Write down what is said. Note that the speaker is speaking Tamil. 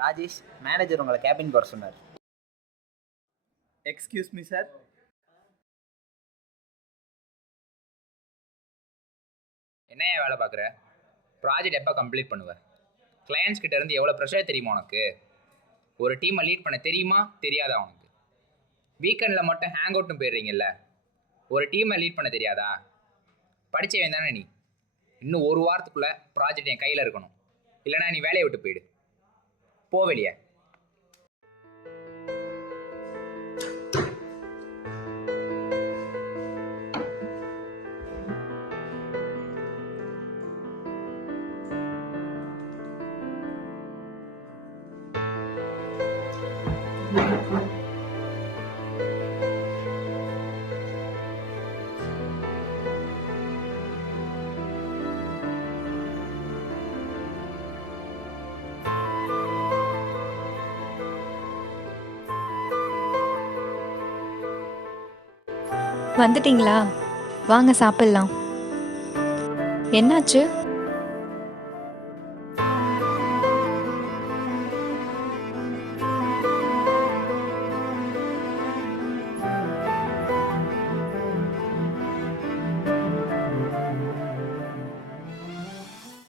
ராஜேஷ் மேனேஜர் உங்களை கேபின் போட சொன்னார். எக்ஸ்கியூஸ் மீ சார் என்னையா வேலை பார்க்குற? ப்ராஜெக்ட் எப்போ கம்ப்ளீட் பண்ணுவ? கிளையண்ட்ஸ் கிட்ட இருந்து எவ்வளோ ப்ரெஷர் தெரியுமா உனக்கு? ஒரு டீமை லீட் பண்ண தெரியுமா? தெரியாதா உனக்கு? வீக்கெண்டில் மட்டும் ஹேங் அவுட்னு போயிடுறீங்கல்ல? ஒரு டீமை லீட் பண்ண தெரியாதா? படிச்சவன் தானே நீ. இன்னும் ஒரு வாரத்துக்குள்ளே ப்ராஜெக்ட் என் கையில் இருக்கணும். இல்லைனா நீ வேலையை விட்டு போயிடு. போ வெளியே வந்துட்டீங்களா? வாங்க சாப்பிட்லாம். என்னாச்சு?